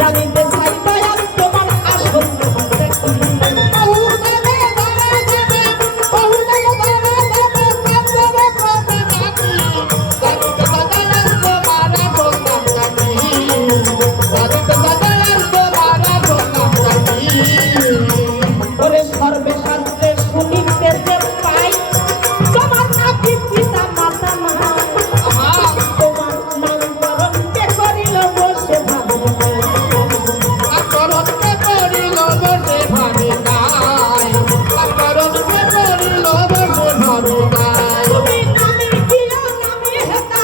জানিতে চাই দয়াল তোমার আসল সর্বশাস্ত্রে শুনিতে যে পাই তোমার নাকি পিতা মাতা নাই তোমার নামকরণ কে করিল বসে ভাবে তুমি নামি কিয়া নামি হেতা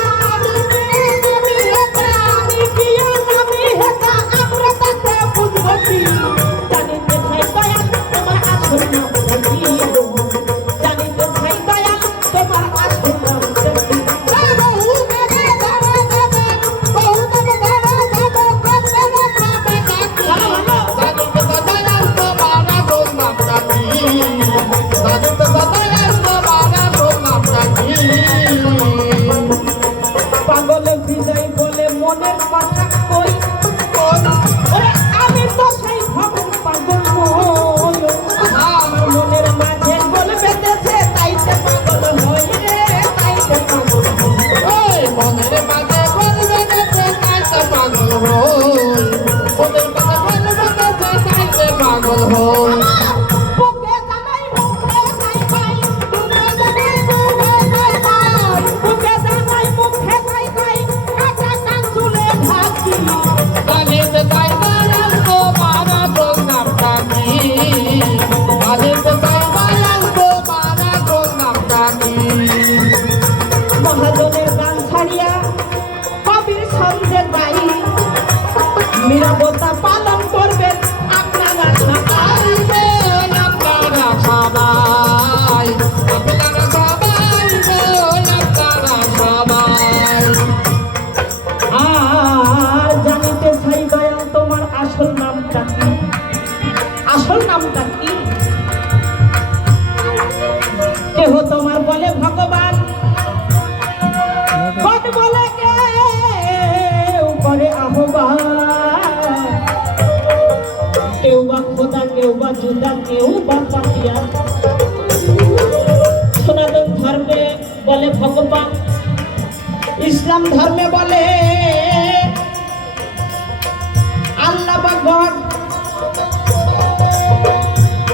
নামি কিয়া নামি হেতা আমরা তাকে বুঝব কি জানিতে চাই দয়াল তোমার আসল নামটা কি জানিতে চাই দয়াল তোমার আসল নামটা কি পাগল বিজয় বলে মনের কথা কই ওরে আমি তো সেই ভগন পাগল নই আমার মনের মাঝে বল বেঁধেছে তাইতে পাগল হই রে তাইতে পাগল হই মনের মাঝে বলবে কাছে পাগল হই ওদের কথা বলবে কাছে পাগল হই বুকে জানাই মুখে খাই খাই বুকে জানাই মুখে খাই খাই বুকে জানাই মুখে খাই খাই কাঁচা কান চুলে ঢাকি জানিতে চাই দয়াল তোমার আসল নামটা কি জানিতে চাই দয়াল তোমার আসল নামটা কি মহাজনের গান ছাড়িয়া কবির ছন্দে গাই নিরাপত্তা পালন করবেন আপনারা সবাই আপনারা সবাই আপনারা সবাই আপনারা সবাই আর জানিতে চাই দয়াল তোমার আসল নামটা কি আসল নামটা কি কেহ তোমার বলে ভগবান গড বলে কেউ করে আহ্বান কেউ বা খোদা কেউ বা জুদা কেউ বা পাতিয়া সনাতন ধর্মে বলে ভগবান ইসলাম ধর্মে বলে আল্লাহ বা গড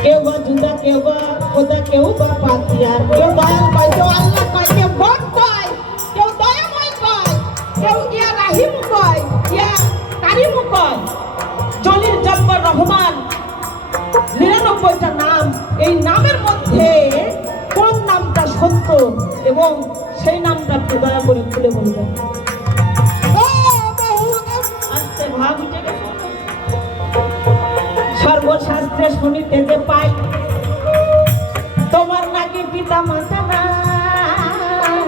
কেউ বা জুদা কেউ বা খোদা কেউ বা পাতিয়া কেউ দয়াল কয় কেউ আল্লাহ কয় কেউ গড কয় কেউ দয়াময় কয় কেউ ইয়া রাহিম কয় ইয়া কারিম কয় জলিল জব্বার রহমান ৯৯টা নাম এই নামের মধ্যে কোন নামটা সত্য এবং সেই নামটা একটু দয়া করে খুলে বলবেন আস্তে ভাগ উঠে গেছে সর্বশাস্ত্রে শুনিতে যে পাই তোমার নাকি পিতা মাতা নাই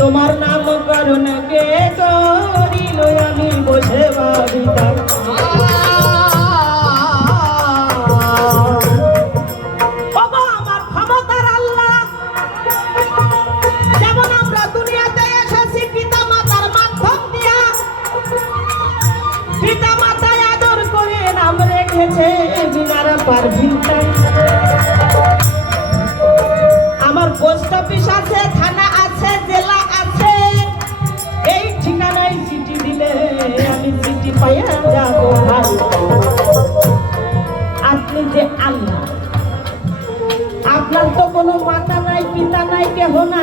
তোমার নামকরণ কে করিল আমি বসে ভাবিতাম বাবা আমার ক্ষমতার আল্লাহ যেমন আমরা দুনিয়াতে এসেছি পিতা মাতার মাধ্যম দিয়া পিতা মাতায় আদর করে নাম রেখেছে বিনারা পারভিন আমার পোস্ট অফিস আছে থানা আছে জেলা আছে এই ঠিকানায় চিঠি দিলে আমি চিঠি পাইয়া যাবো আপনি যে আল্লাহ আপনার তো কোনো মাতা নাই পিতা নাই কেহ না